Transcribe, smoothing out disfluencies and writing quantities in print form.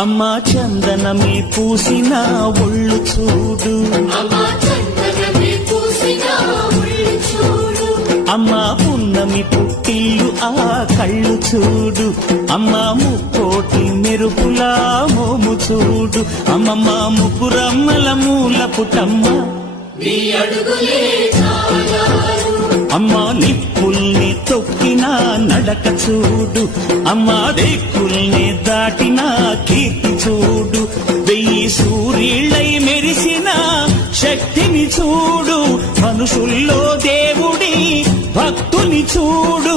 అమ్మా చందనమే పూసిన ఒళ్ళు చూడు, అమ్మా పున్నమి పుట్టిల్లు ఆ కళ్ళు చూడు, అమ్మా ముక్కోటి మెరుపులా మోము చూడు, అమ్మమ్మ ముగ్గురమ్మల మూల పుటమ్మ అమ్మా నిప్పుల్ని తొక్కిన నడక చూడు, అమ్మా దిక్కుల్ని దాటిన కీర్తి చూడు, 1000 సూర్యుళ్ళై మెరిసిన శక్తిని చూడు, మనుషుల్లో దేవుడి భక్తుని చూడు.